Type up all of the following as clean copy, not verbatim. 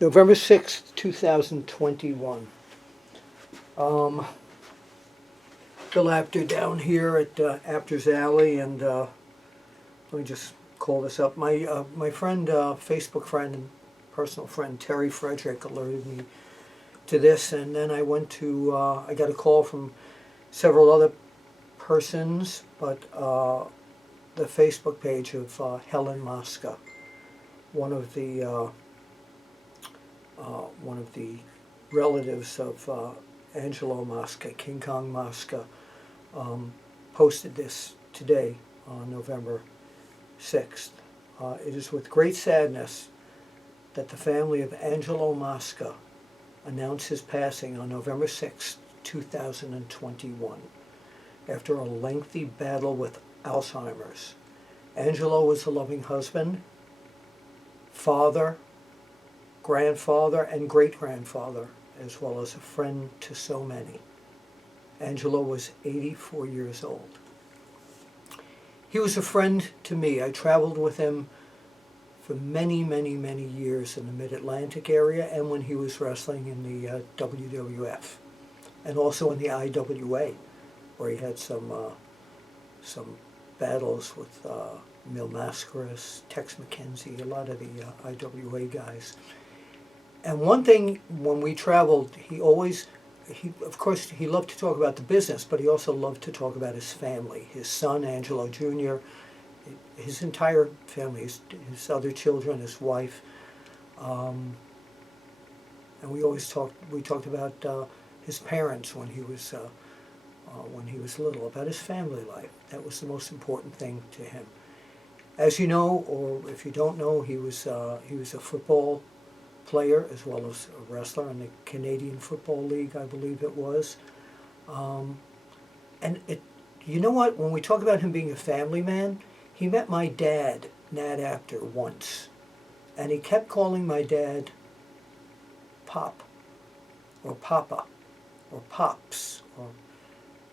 November 6th, 2021. Bill Apter down here at Apter's Alley, and let me just call this up. My friend, Facebook friend and personal friend, Terry Frederick, alerted me to this, and then I went to, I got a call from several other persons, but the Facebook page of Helen Mosca, one of the relatives of Angelo Mosca, King Kong Mosca, posted this today on November 6th. It is with great sadness that the family of Angelo Mosca announced his passing on November 6th, 2021, after a lengthy battle with Alzheimer's. Angelo was a loving husband, father, grandfather, and great-grandfather, as well as a friend to so many. Angelo was 84 years old. He was a friend to me. I traveled with him for many, many, many years in the Mid-Atlantic area, and when he was wrestling in the WWF, and also in the IWA, where he had some battles with Mil Mascaras, Tex McKenzie, a lot of the IWA guys. And one thing, when we traveled, of course, he loved to talk about the business, but he also loved to talk about his family, his son, Angelo Jr., his entire family, his other children, his wife. And we talked about his parents when he was little, about his family life. That was the most important thing to him. As you know, or if you don't know, he was a football player as well as a wrestler in the Canadian Football League, I believe it was. You know what? When we talk about him being a family man, he met my dad, Nat Apter, once, and he kept calling my dad Pop, or Papa, or Pops, or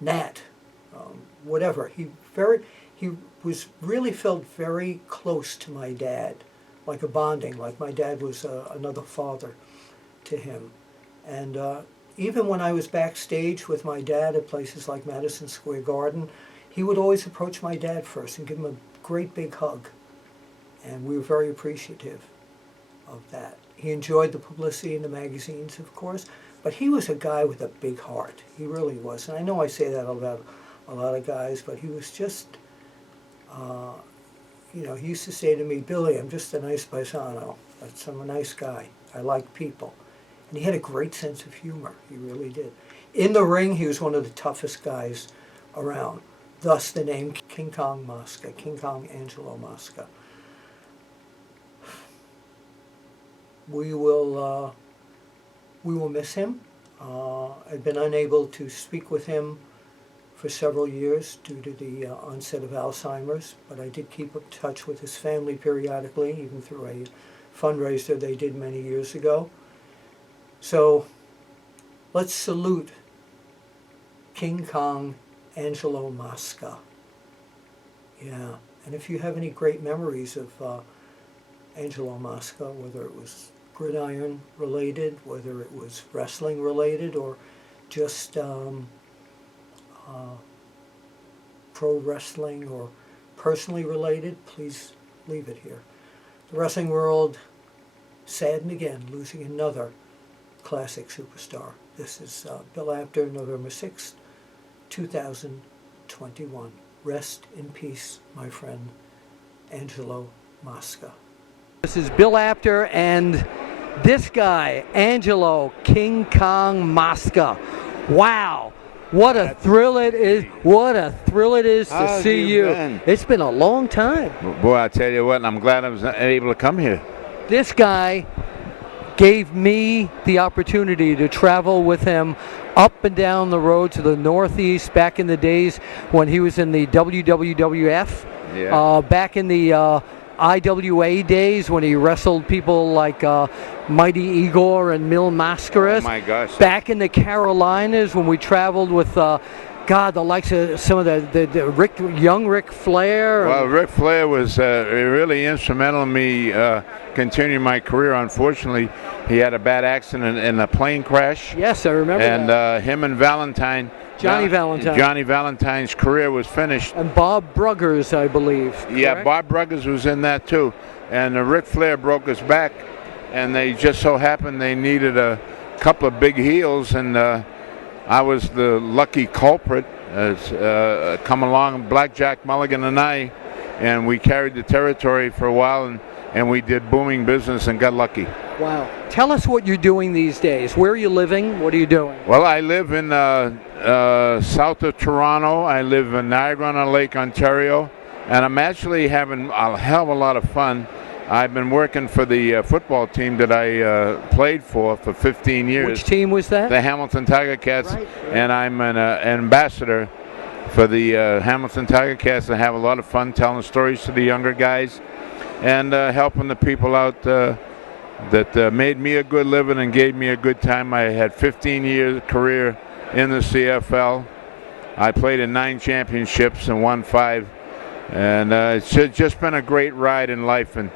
Nat, whatever. He was really felt very close to my dad, like a bonding, like my dad was another father to him. And even when I was backstage with my dad at places like Madison Square Garden, he would always approach my dad first and give him a great big hug. And we were very appreciative of that. He enjoyed the publicity in the magazines, of course, but he was a guy with a big heart. He really was. And I know I say that about a lot of guys, but he was just, he used to say to me, Billy, I'm just a nice paisano. I'm a nice guy. I like people. And he had a great sense of humor. He really did. In the ring, he was one of the toughest guys around. Thus the name King Kong Mosca, King Kong Angelo Mosca. We will miss him. I've been unable to speak with him for several years due to the onset of Alzheimer's, but I did keep in touch with his family periodically, even through a fundraiser they did many years ago. So let's salute King Kong Angelo Mosca. Yeah, and if you have any great memories of Angelo Mosca, whether it was gridiron related, whether it was wrestling related, or just pro wrestling or personally related, please leave it here. The wrestling world saddened again, losing another classic superstar. This is Bill Apter, November 6th, 2021. Rest in peace, my friend, Angelo Mosca. This is Bill Apter and this guy, Angelo King Kong Mosca. Wow. What a thrill it is! What a thrill it is to see you. It's been a long time. Boy, I tell you what, and I'm glad I was able to come here. This guy gave me the opportunity to travel with him up and down the road to the Northeast back in the days when he was in the WWF. Yeah. Back in the IWA days when he wrestled people like Mighty Igor and Mil Mascaras. Oh my gosh. Back in the Carolinas when we traveled with God, the likes of some of the young Ric Flair. Well, Ric Flair was really instrumental in me continuing my career. Unfortunately, he had a bad accident in a plane crash. Yes, I remember and that. Him and Valentine. Johnny Valentine. Johnny Valentine's career was finished. And Bob Bruggers, I believe. Yeah, correct? Bob Bruggers was in that too. And Ric Flair broke his back, and they just so happened they needed a couple of big heels, and I was the lucky culprit. Come along, Blackjack Mulligan and I, and we carried the territory for a while, and we did booming business and got lucky. Wow. Tell us what you're doing these days. Where are you living? What are you doing? Well, I live in south of Toronto. I live in Niagara-on-the-Lake, Ontario, and I'm actually having a hell of a lot of fun. I've been working for the football team that I played for 15 years. Which team was that? The Hamilton Tiger Cats, right. And I'm an ambassador for the Hamilton Tiger Cats. I have a lot of fun telling stories to the younger guys and helping the people out that made me a good living and gave me a good time. I had 15 years career in the CFL. I played in 9 championships and won 5. And it's just been a great ride in life. And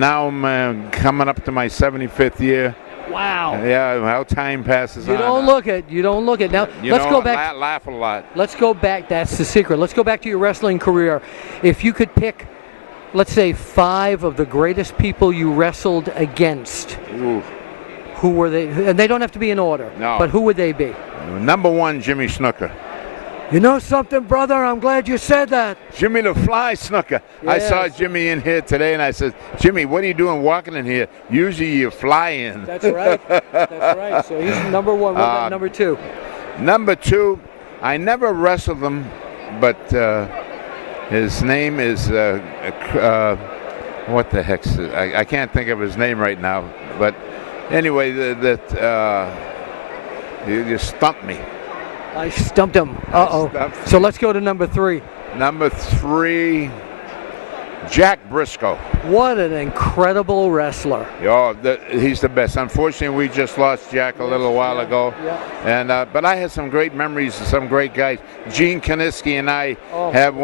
now I'm coming up to my 75th year. Wow. Yeah, how time passes You on. don't look it. You don't look it. Now, let's go back. Laugh a lot. Let's go back. That's the secret. Let's go back to your wrestling career. If you could pick, let's say, 5 of the greatest people you wrestled against, Ooh. who were they? And they don't have to be in order. No. But who would they be? Number 1, Jimmy Snuka. You know something, brother? I'm glad you said that. Jimmy the Fly Snuka. Yes. I saw Jimmy in here today, and I said, Jimmy, what are you doing walking in here? Usually you fly in. That's right. That's right. So he's number 1. What about number 2? Number 2, I never wrestled him, but his name is, what the heck's it? I can't think of his name right now. But anyway, you stumped me. I stumped him. Uh-oh. So let's go to number 3. Number 3, Jack Briscoe. What an incredible wrestler. Oh, he's the best. Unfortunately, we just lost Jack a little while ago. Yeah. And but I had some great memories of some great guys. Gene Kaniski and I have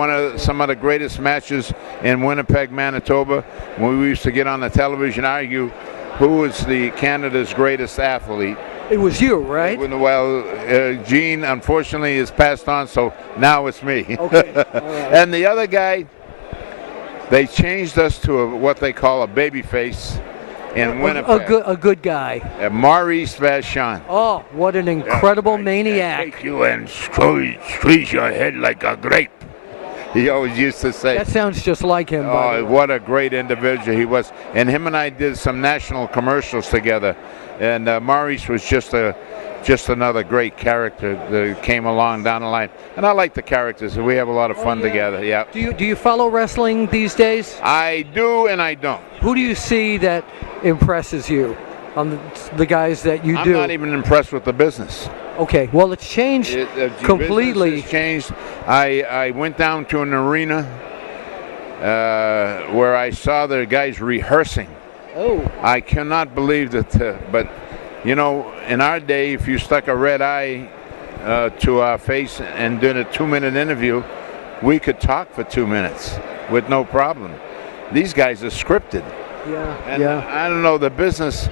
some of the greatest matches in Winnipeg, Manitoba, when we used to get on the television argue who was the Canada's greatest athlete. It was you, right? Well, Gene, unfortunately, is passed on, so now it's me. Okay. All right. And the other guy, they changed us to what they call a baby face in Winnipeg. A good guy. Maurice Vachon. Oh, what an incredible maniac. Take you and squeeze your head like a grape. He always used to say. That sounds just like him. By the way. What a great individual he was. And him and I did some national commercials together. And Maurice was just another great character that came along down the line. And I like the characters. We have a lot of fun together. Yeah. Do you follow wrestling these days? I do and I don't. Who do you see that impresses you on the guys that you do? I'm not even impressed with the business. Okay, well, it's changed completely. Business has changed. I went down to an arena where I saw the guys rehearsing. Oh. I cannot believe that, but you know, in our day, if you stuck a red eye to our face and did a 2-minute interview, we could talk for 2 minutes with no problem. These guys are scripted. Yeah. And I don't know, the business,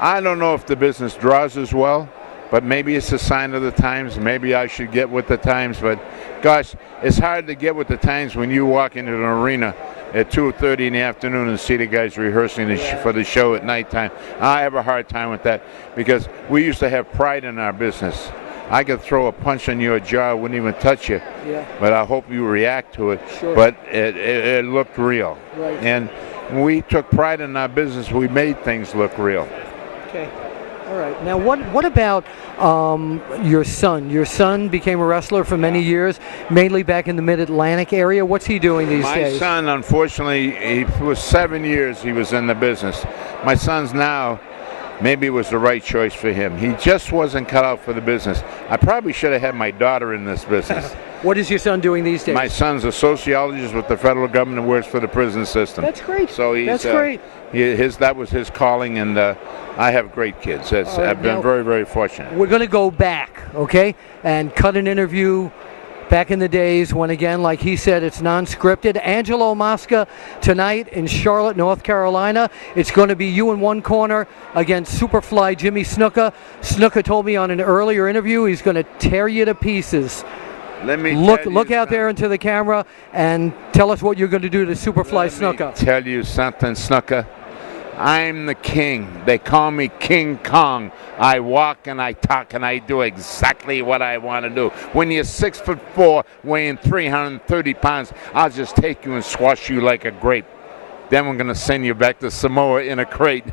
I don't know if the business draws as well, but maybe it's a sign of the times. Maybe I should get with the times, but gosh, it's hard to get with the times when you walk into an arena at 2:30 in the afternoon and see the guys rehearsing for the show at nighttime. I have a hard time with that because we used to have pride in our business. I could throw a punch in your jaw, wouldn't even touch you, but I hope you react to it. Sure. But it looked real. Right. And we took pride in our business. We made things look real. Okay. All right. Now, what about your son? Your son became a wrestler for many years, mainly back in the Mid-Atlantic area. What's he doing these days? My son, unfortunately, he was 7 years he was in the business. My son's now maybe it was the right choice for him. He just wasn't cut out for the business. I probably should have had my daughter in this business. What is your son doing these days? My son's a sociologist with the federal government and works for the prison system. That's great. So That's great. That was his calling, and I have great kids. I've been very, very fortunate. We're going to go back, okay, and cut an interview back in the days when, again, like he said, it's non-scripted. Angelo Mosca tonight in Charlotte, North Carolina. It's going to be you in one corner against Superfly Jimmy Snuka. Snuka told me on an earlier interview he's going to tear you to pieces. Let me look out there into the camera and tell us what you're going to do to Superfly Snuka. Let me tell you something, Snuka. I'm the king. They call me King Kong. I walk and I talk and I do exactly what I want to do. When you're 6'4", weighing 330 pounds, I'll just take you and squash you like a grape. Then we're going to send you back to Samoa in a crate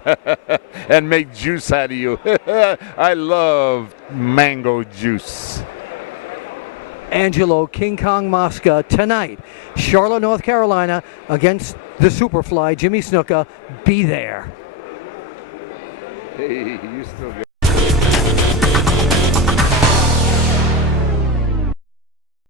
and make juice out of you. I love mango juice. Angelo King Kong Mosca tonight, Charlotte, North Carolina, against the Superfly Jimmy Snuka. Be there. Hey, you still got